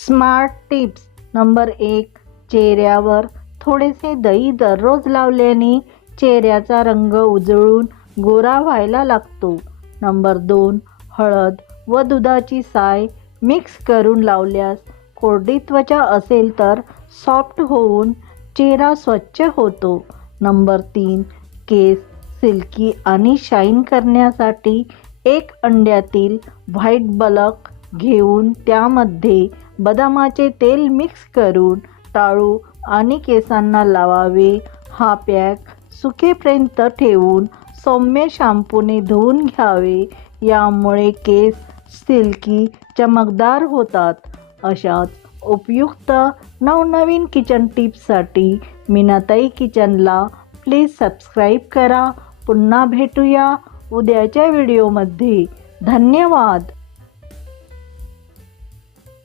Smart tips number 1. चेहऱ्यावर थोडेसे दही दररोज लावल्याने चेहऱ्याचा रंग उजळून गोरा व्हायला लागतो. नंबर 2. हळद व दुधाची साय मिक्स करून लावल्यास कोरडी त्वचा असेल तर सॉफ्ट होऊन चेहरा स्वच्छ होतो. नंबर 3. केस सिल्की आणि शाईन करण्यासाठी एक अंड्यातील व्हाईट बल्क घेऊन त्यामध्ये बदामाचे तेल मिक्स करून टाळू आणि केसांना लावावे. हा पॅक सुकेपर्यंत ठेवून सौम्य शॅम्पूने धुवून घ्यावे. यामुळे केस सिल्की चमकदार होतात. अशाच उपयुक्त नवनवीन किचन टिप्ससाठी मीनाताई किचनला प्लीज सबस्क्राईब करा. पुन्हा भेटूया उद्याच्या व्हिडिओमध्ये. धन्यवाद.